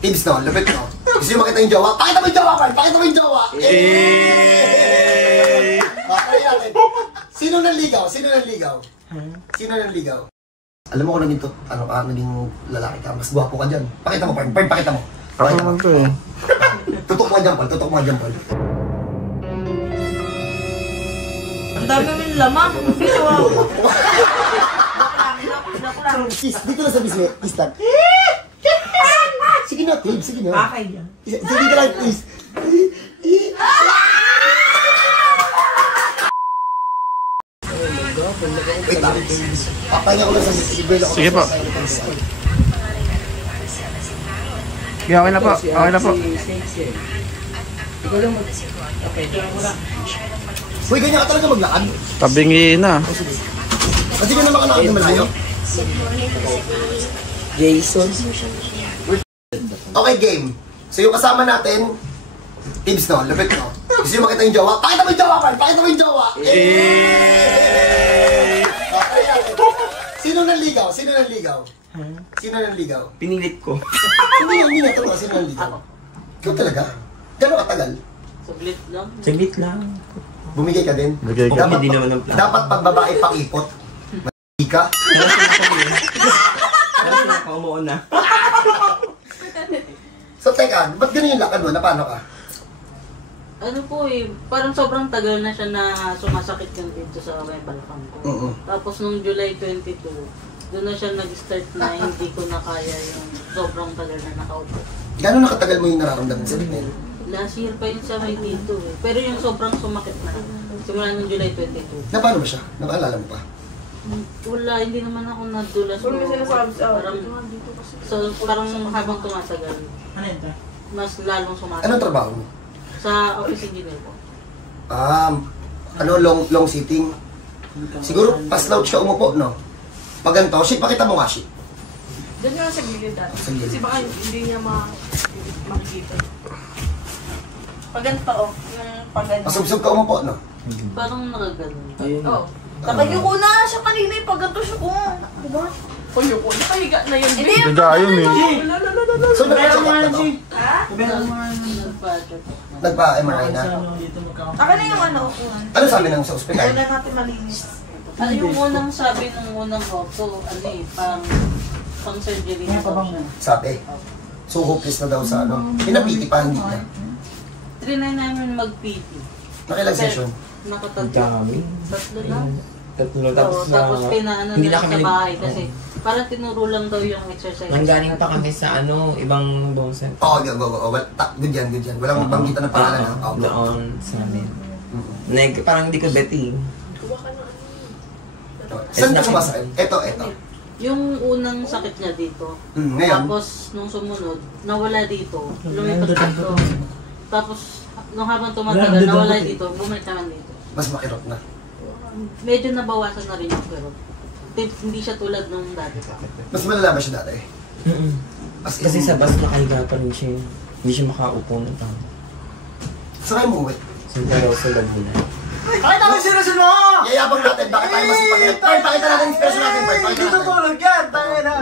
Tips no, lupit no. Gusto nyo makita yung jowa? Pakita mo yung jowa, Carl! Pakita mo yung jowa! Bakit natin? Sino nanligaw? Sino nanligaw? Sino nanligaw? Alam mo kung naging naging lalaki ka, mas gwapo ka dyan. Pakita mo, Parn, pakita mo. Ako naman to eh. Tutok mo dyan, Paul. Tutok mo dyan, Paul. Ang dami mo yung lamang. Kiss, dito na sa bisne. Kiss lang. Sige na, Tib. Sige na. Kakay yan. Sige ka lang, please. Wait lang. Papahinga ko lang sa sigurilo ko. Sige po. Okay, okay na po. Okay na po. Uy, ganyan ka talaga maglakad. Tabingi na. Kasi ka na makalakad na malayo. Jason. Okay, game. So yung kasama natin, Tibbs no, lupit no. Gusto nyo makita yung jowa? Pakita mo yung jowa, Carl! Pakita mo yung jowa! Sino nanligaw? Sino nanligaw? Sino nanligaw? Pinilit ko. Hindi nga totoo. Sino nanligaw? Ikaw talaga? Gano'ng katagal? Saglit lang. Bumigay ka din? Bumigay ka. Dapat, Hindi naman ang plan. dapat pag babae pakipot. Mali ka? Parang sila ka umuon na. So teka, ba't ganun yung lakad mo? Na paano ka? Ano po eh, parang sobrang tagal na siya na sumasakit yung dito sa may balakang ko. Tapos nung July 22, doon na siya nag-start na hindi ko na kaya yung sobrang tagal na nakaupo. Gano'n nakatagal mo yung nararamdaman sa Linel? Last year pa yun sa may dito eh. Pero yung sobrang sumakit na, simula nung July 22. Na paano ba siya? Nakaalala mo pa? Wala, hindi naman ako nadulas. Parang habang tumatagal, mas lalong sumasakit. Anong trabaho mo? Sa office engineer po. Long sitting. Siguro pa-slouch siya umupo, no? Pag ganito, shit, pakita mo nga, shit. Diyan nga sa gilid dati. Sa gilid. Kasi baka hindi niya makikita. Pag ganito, yung pag ganito. Pasubsob ka umupo, no? Parang nakaganon. Oo. Nakayuko na siya kanina yung pagganto siya ko. Diba? Payuko. Nakahiga na yun. Hindi, Higa yun eh. So, nag-check up na to? Ha? Nagpa-MRI na? Taka na yung ano. Ano sabi ng sa ospital? Kailan natin malinis. Ano yung unang sabi ng unang auto, ano eh, pang surgery na daw siya. Sabi. So, hopeless na daw sa ano. Pinapiti pa, hindi na. Trinay namin mag-PT. Nakilang session? Nakatatlo. Dami. Tatlo lang. Tatlo. Tapos pinaano hindi na na sa kami bahay kasi parang tinuro lang daw yung exercise. nanggaling pa kami sa ibang bongsan. Oo, go. Good yan. Walang banggitan ng pangalan, ha? Oo. Doon sa amin. Parang hindi ko beti. Saan ka sumasakit? Ito. Yung unang sakit niya dito. Ngayon? Tapos nung sumunod, nawala dito. Lumipat dito. Tapos nung habang tumatagal, nawala dito. Bumalik naman dito. Mas makirot na. Medyo nabawasan na rin yung pero hindi siya tulad nung dati. Mas malala ba siya dati? Kasi sa bus nakahiga pa rin siya. Hindi siya makaupo ng tao. Saan kayo umuwi? Sa Laguna. Pakita mo yung sirasyon mo! Yayabang natin, bakit tayo masipag? Parang pakita natin yung inspiration natin, Parang. Pakita Dito natin. tulog yan, tangin na.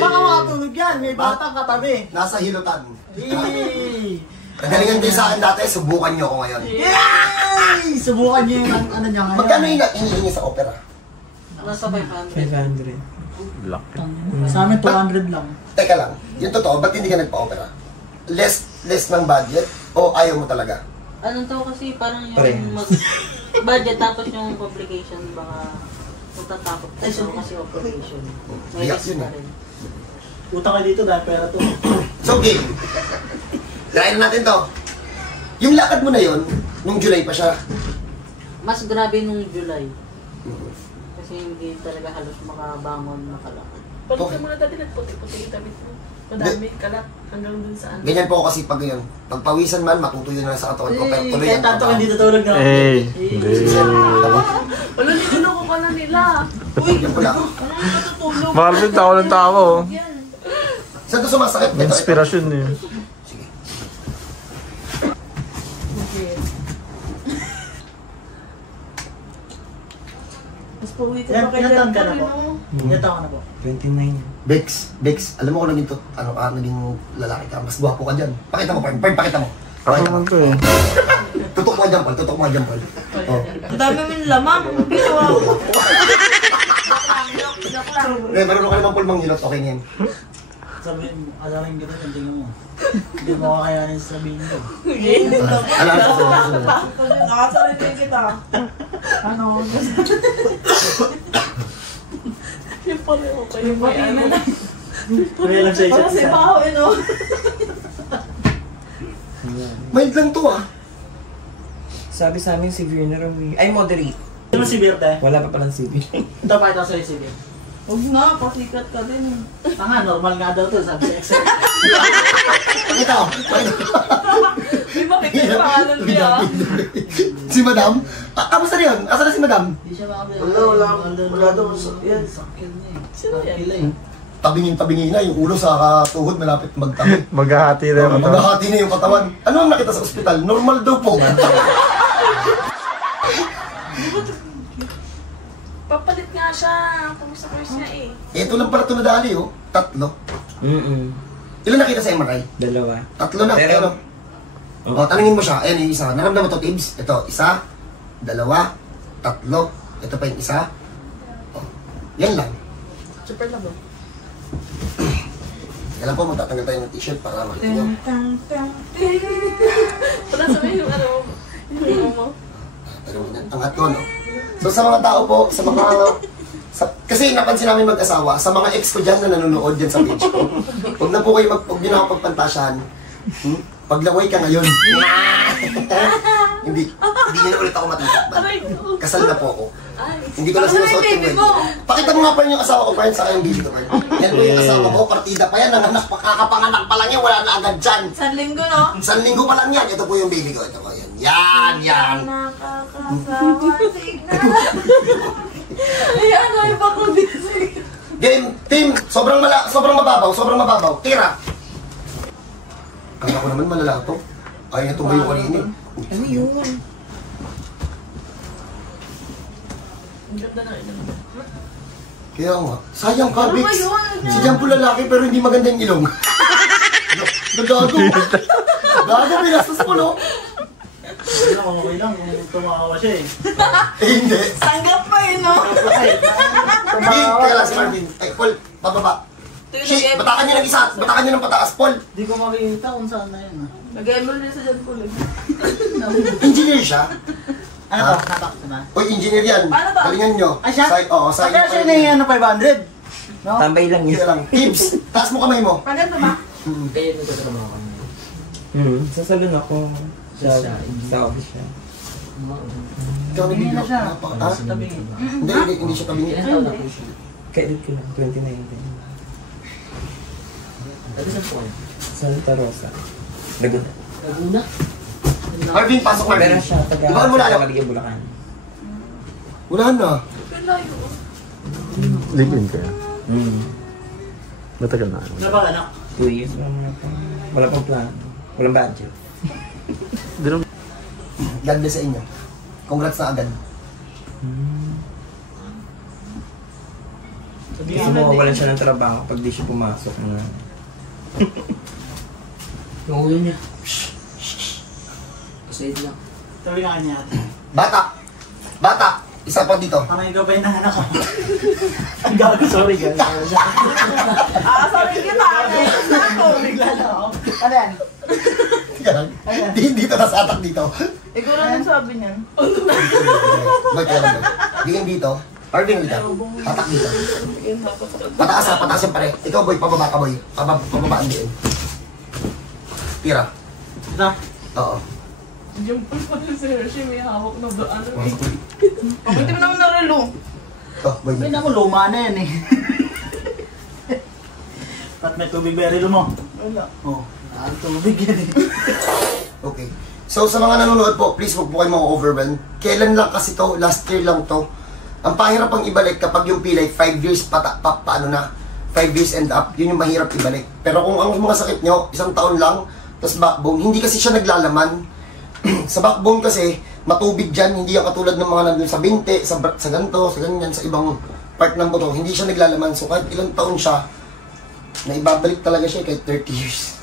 Baka makatulog yan, may batang katabi. Nasa hilutan. Yay! Kagalingan din sa akin dati, subukan nyo ako ngayon. Yay! Subukan niyo yung ano niya ngayon. Magkano yung hinihingi sa opera? Nasa 500. 500. Laki. Sa amin 200 lang. Teka lang, yung totoo, ba't hindi ka nagpa-opera? Less ng budget o ayaw mo talaga? Anong tao kasi parang yung Parehas. budget tapos yung complication baka matatakot tayo kasi operation. May Biyak risk yun, pa rin. Utang ka dito dahil pera to. So, game. Lain natin to. Yung lakad mo na yon, nung July pa siya. Mas grabe nung July. Kasi hindi talaga halos makabangon, makalakad. Pag sa mga dati nagputi-puti yung damit mo. Madami kalat hanggang dun sa ano. Ganyan po ako kasi pag yun. Pagpawisan man, matutuyo na lang sa katawan ko. Pero tuloy Kaya ang tanto ka trabaho. dito tulog na. Hindi. Wala, niloloko ka na nila. Uy, yan pala. Wala na matutulog. Mahal din tao ng tao. Saan ito sumasakit? Ito. Inspirasyon eh. Sige. Mas pawi ka Yan, pa kay pinatan ka na Jeffrey, po? no? Ilan taon ka na po? 29. Bex, alam mo kung naging lalaki ka, mas gwapo ka dyan. Pakita mo, Parn, pakita mo. Ako Pakita mo. naman to eh. Tutok mo dyan, Paul. Oh. Ang dami mo yung lamang. Ginawa ko. Marunong ka naman, Paul, manghilot. Okay nga yun. Sabihin mo, alamin kita yung tingin mo. Hindi mo kakayanin sabihin ko. Nakasaritin kita. Ano? Yung pala okay. Yung may ano. May alam sa isa't Parang si isa. Pao, no? Mild lang to ah. Sabi sa amin severe na raw eh. Ay, moderate. Ano si Birte? Wala pa palang severe. Ito pa ito sa isipin. Huwag na, pasikat ka din. Tanga, normal nga daw to, sabi sa Excel. Pakita mo. May makikita yung pangalan niya. Si Madam? Kamusta na yun? Asa na si Madam? Hindi siya makapila. Wala daw. Yan, sakyan niya eh. Sino yan? Nakapila eh. Tabingin na yung ulo sa katuhod malapit magtabi. Maghahati na yung katawan. Maghahati na yung katawan. Ano ang nakita sa ospital? Normal daw po. Papalit nga siya. Kamusta course niya eh. Ito lang pala ito nadali oh. 3. Ilan nakita sa MRI? 2. 3 na. Pero- Pero, oh, tanungin mo siya. Ayan yung isa. Naramdaman mo to, Tibbs? Ito, 1, 2, 3. Ito pa yung isa. Oh, yan lang. Super labo. Kailan po magtatanggal tayo ng t-shirt para makita nyo. Wala sabihin yung ano mo. Yung mo. Pero ang hat ko, no? So sa mga tao po, sa mga... kasi napansin namin mag-asawa, sa mga ex ko dyan na nanonood dyan sa page ko, huwag na po kayo huwag nyo na ako pagpantasyahan. Paglaway ka ngayon. hindi nyo na ulit ako matitakban. Kasal na po ako. Hindi ko na sinusuot yung wedding. Pakita mo nga pa rin yung asawa ko, Parn, sa kayong video, Parn. Yan po yung asawa ko, partida pa yan, kakapanganak pa lang yan, wala na agad dyan. 1 linggo, no? 1 linggo pa lang yan, ito po yung baby ko, ito po yan. Yan. Nakakasawa, signal. Ayan, ay pa ko din. Game, team, sobrang mababaw, tira. Ang ako naman malala to. Ayaw na tumayo kanina. Ano yun? Ang ganda na rin. Kaya nga, sayang ka, Ano ba Bix. yun? Si Jan po lalaki pero hindi maganda yung ilong. Nagago. Gago, binastos mo, no? Okay lang kung tumawa siya eh. Hindi. Sanggap pa eh, no? Hindi, kaya lang si Marvin. Ay, Paul, pababa. Shit, batakan niyo ng isa. Batakan niyo ng pataas, Paul. Di ko makikita kung saan na yun ah. Nag-embol din sa dyan po lang. Engineer siya. Ano to? Natak ko na. Uy, engineer yan. Paano ba? Galingan nyo. Ah, siya? Oo, sa Kaya siya na yung 500. No? Tambay lang yun. Kaya lang. Tips, taas mo kamay mo. Pag ganito ba? Sa salon ako. Sa office siya. Ikaw Tingin nabiglo. na siya. Ha? Tabingin. Hindi siya tabingin. Kailan ko lang, 2019. Santa Rosa. Laguna. Marvin, pasok Pero Marvin. siya, Di ba wala na? Maligay Bulacan. Wala na. Layo. Live-in kayo. Matagal na. Ano ba anak? 2 years pa muna pa. Wala pang plan. Walang budget. Hindi naman. God bless sa inyo. Congrats na agad. Kasi mawawalan siya ng trabaho pag di siya pumasok na. Yung ulo niya. Pasayid lang. Sabi nga niya ate. Bata! Isa pa dito. Parang ikaw ba yung nanganak ko? Ang gago, sorry guys. Sabi kita. Bigla na ako. Ano yan? Dito na sa atak dito. Ikaw lang yung sabi niyan. Boy, kaya lang. Tingin dito. Marvin, dito. Atak dito. Pataas yung pare. Ikaw boy, pababa ka boy. Pababaan din. Tira. Ito. Oo. Yung pulpa ni si Hershey may hawak na doon. Pagpunti mo naman na relo. Ito, boy. May naku, luma na yan eh. Ba't may tubig berilo mo? Wala. Oo. Ang tubig yan eh. Okay. So sa mga nanonood po, please huwag po kayo ma-overwhelm. Kailan lang kasi to? Last year lang to. Ang pahirap pang ibalik kapag yung pilay 5 years paano na 5 years and up, yun yung mahirap ibalik. Pero kung ang mga sakit nyo, 1 taon lang, tapos backbone, hindi kasi siya naglalaman. Sa backbone kasi, matubig dyan, hindi yung katulad ng mga nandun sa binte, sa ganito, sa ganyan, sa ibang part ng buto, hindi siya naglalaman. So kahit ilang taon siya, na ibabalik talaga siya kahit 30 years.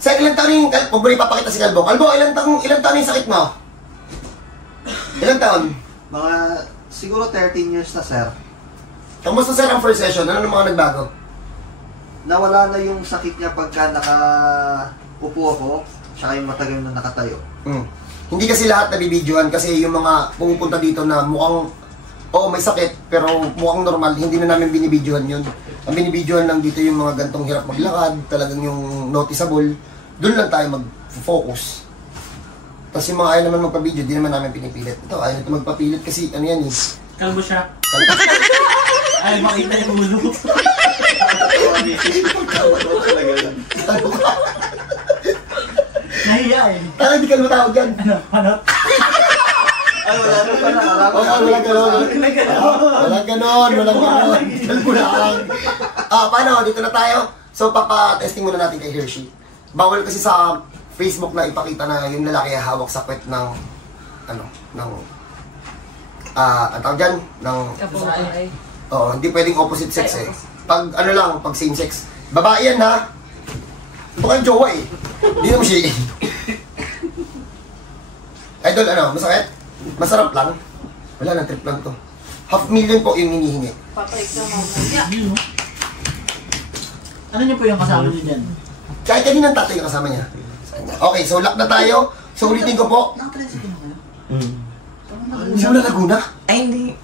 Sa ilang taon yung, huwag mo ipapakita si Kalbo. Kalbo, ilang taon yung sakit mo? Ilang taon? Mga siguro 13 years na, sir. Kamusta sir ang first session? Ano mga nagbago? Nawala na yung sakit niya pagka nakaupo ako, tsaka yung matagal na nakatayo. Hindi kasi lahat nabibidyohan kasi yung mga pumupunta dito na mukhang, oo may sakit, pero mukhang normal, hindi na namin binibidyohan yun. Ang binibidyohan lang dito yung mga gantong hirap maglakad, talagang yung noticeable, doon lang tayo mag-focus. Tapos yung mga ayaw naman magpa-video, di naman namin pinipilit. Ito, ayaw nito magpapilit kasi ano yan eh. Kalbo siya. Ay, makita yung ulo. Nahiya eh. Tara, hindi ka lumatawag yan. Ano? Panot? Ay, wala na pala. Walang ganon. Walang ganon. Kalbo lang. Paano? Dito na tayo. So, papa-testing muna natin kay Hershey. Bawal kasi sa Facebook na ipakita na yung lalaki hawak sa kwet ng ang tawag dyan? Oo, hindi pwedeng opposite sex eh. Pag ano lang, pag same sex. Babae yan ha. Ito kayong jowa eh. Hindi naman siya eh. Idol, ano, masakit? Masarap lang. Wala na, trip lang to. 500,000 po yung hinihingi. Papaik na mamaya. Ano niyo po yung kasama niyo dyan? Kahit kanina ang tatay yung kasama niya. Okay, so lock na tayo. So ulitin ko po. Nakatricycle mo kayo? Simula Laguna. Ay, hindi.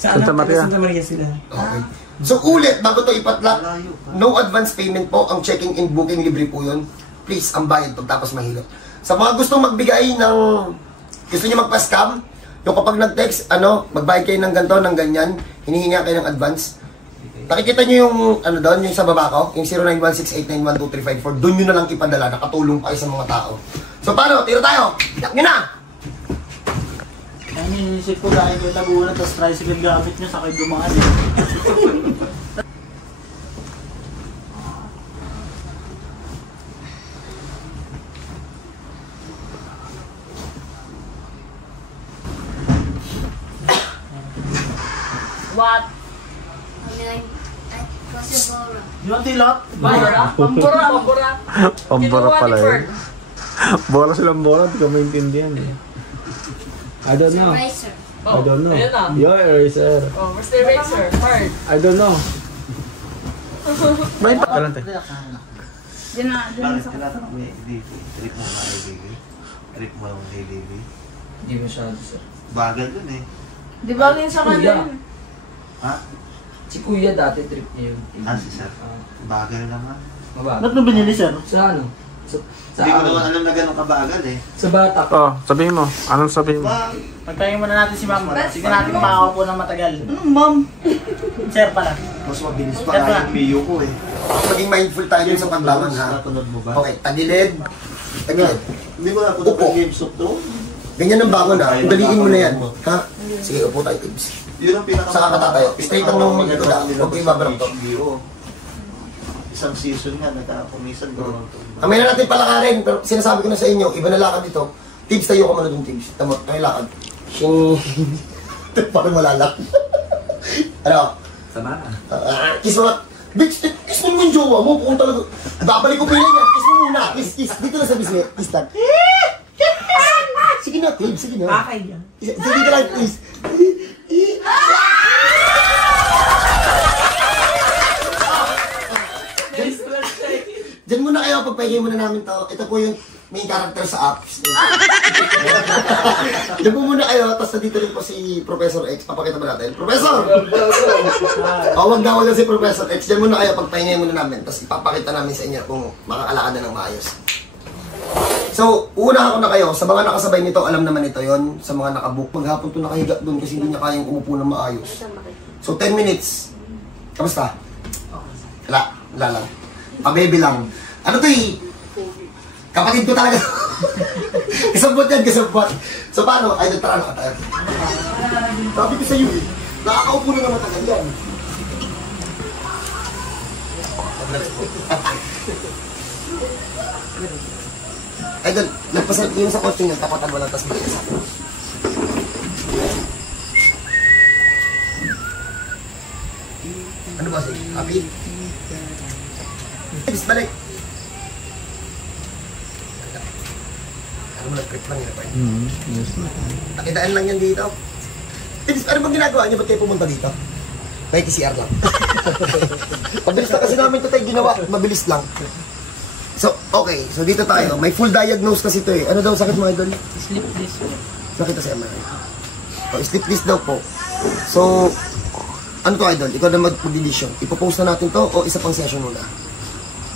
Santa Maria. Santa Maria sila. Okay. So ulit, bago to ipatlock, no advance payment po. Ang checking and booking libre po yun. Please, ang bayad pagtapos mahilot. Sa mga gustong magbigay ng, gusto niyo magpa-scam, yung kapag nag-text, magbayad kayo ng ganito, ng ganyan, hinihinga kayo ng advance. Nakikita niyo yung, doon, yung sa baba ko, yung 0916891234, doon nyo na lang ipadala, nakatulong kayo sa mga tao. So paano? Tira tayo! Lock nyo na! Ang inisip ko dahil ko Laguna, tapos tricycle gamit niya, sakay dumaan eh. What? Yung tilot? Pambura. Pambora pala yun. Bora silang bora, hindi ka maintindihan eh. I don't know. I don't know. Ayun na. Your eraser. Oh, where's the eraser? Hard. I don't know. May pa. Kalante. Diyan na sa... Tinatanong mo yung trip mo na ADV? Trip mo yung ADV? Hindi masyado, sir. Bagal dun eh. Di ba rin sa kanya? Ha? Si Kuya dati trip niya yun. Si sir. Bagal naman. Mababa. Ba't mo binili, sir? Sa ano? Sa Hindi ko naman alam na gano'ng kabagal eh. Sa bata. Oh, sabihin mo. Anong sabihin mo? Pagtayin muna natin si ma'am. Sige natin makakaupo ng matagal. Anong ma'am? Sir pala. Mas mabilis pa nga yung Mio ko eh. Maging mindful tayo dun sa paglaman ha. Natunod mo ba? Okay, tagilid. Tagilid. Hindi ko napunod Upo. ng games of throw. Ganyan ang bangon ha. Daliin mo na yan. Ha? Sige, upo tayo, Tibbs. Yun ang pinaka... Saka katatayo. Straight ang nung ito na. Huwag ko ibabarap to. Isang season nga, nagkakapumisan ko. Kamay na natin palakarin. Pero sinasabi ko na sa inyo, iba na lakad dito. Tibbs, tayo ka muna dun, Tibbs. Tama, ay lakad. Shing. Parang malalak. Ano? Sama na. Kiss mo. Bitch, kiss mo yung jowa mo. Kung talaga. Babalik ko pila niya. Kiss mo muna. Kiss. Dito na sa bisnet. Kiss lang. Sige na, Tibbs. Sige na. Kakay yan. Sige dito lang, please. Diyan muna kayo, pagpaigay muna namin to. Ito po yung main character sa apps. Diyan po muna kayo, tapos nandito rin po si Professor X. Papakita ba natin? Professor! Wag na si Professor X. Diyan muna kayo, pagpaigay muna namin. Tapos ipapakita namin sa inyo kung makakalakad na ng maayos. So, una ako na kayo. Sa mga nakasabay nito, alam naman ito yon. Sa mga nakabook, maghapon to nakahiga doon kasi hindi niya kayang umupo ng maayos. So, 10 minutes. Kamusta? Wala lang. Pabebe lang. Ano to eh? Kapatid ko talaga. Kasabot yan, kasabot. So paano? Ay, nagtara na ka tayo. Sabi ko sa iyo eh. Nakakaupo na naman tagal yan. Ay, doon. Nagpasal yun sa coaching yan. Tapatan mo lang, tapos balik sa akin. Happy? Bis, balik. Ano mo nag-trip lang yun, Park? Yes. Nakitaan lang yan dito. Bis, ano bang ginagawa niyo? Ba't kayo pumunta dito? May TCR lang. Mabilis na kasi namin ito tayo ginawa. Mabilis lang. So, okay. So, dito tayo. May full diagnose kasi ito eh. Ano daw sakit mga idol? Sleep disc. Nakita sa MRI. O, sleep disc daw po. So, ano to idol? Ikaw na mag-decision. Ipopost na natin to o isa pang session muna?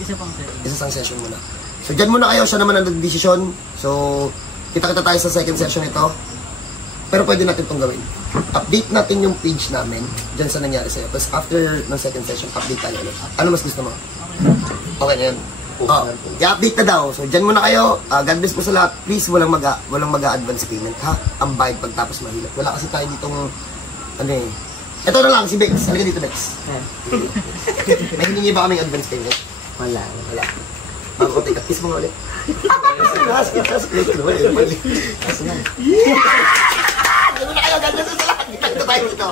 Isa pang set. Isa pang session muna. So, dyan muna kayo. Siya naman ang nag-decision. So, kita-kita tayo sa second session ito. Pero pwede natin itong gawin. Update natin yung page namin dyan sa nangyari sa'yo. Tapos after ng second session, update tayo ulit. Ano mas gusto mo? Okay na yun. I-update na daw. So, dyan muna kayo. God bless po sa lahat. Please, walang mag-advance payment, ha? Ang bayad pagtapos mahilap. Wala kasi tayo ditong, ano eh. Ito na lang, si Bex. Halika dito, Bex. May hiningi ba kaming advance payment? Wala. Ma'am, okay, kiss mo nga ulit. Kasi na. Hindi mo na kayo, God bless po sa lahat. Dito tayo dito.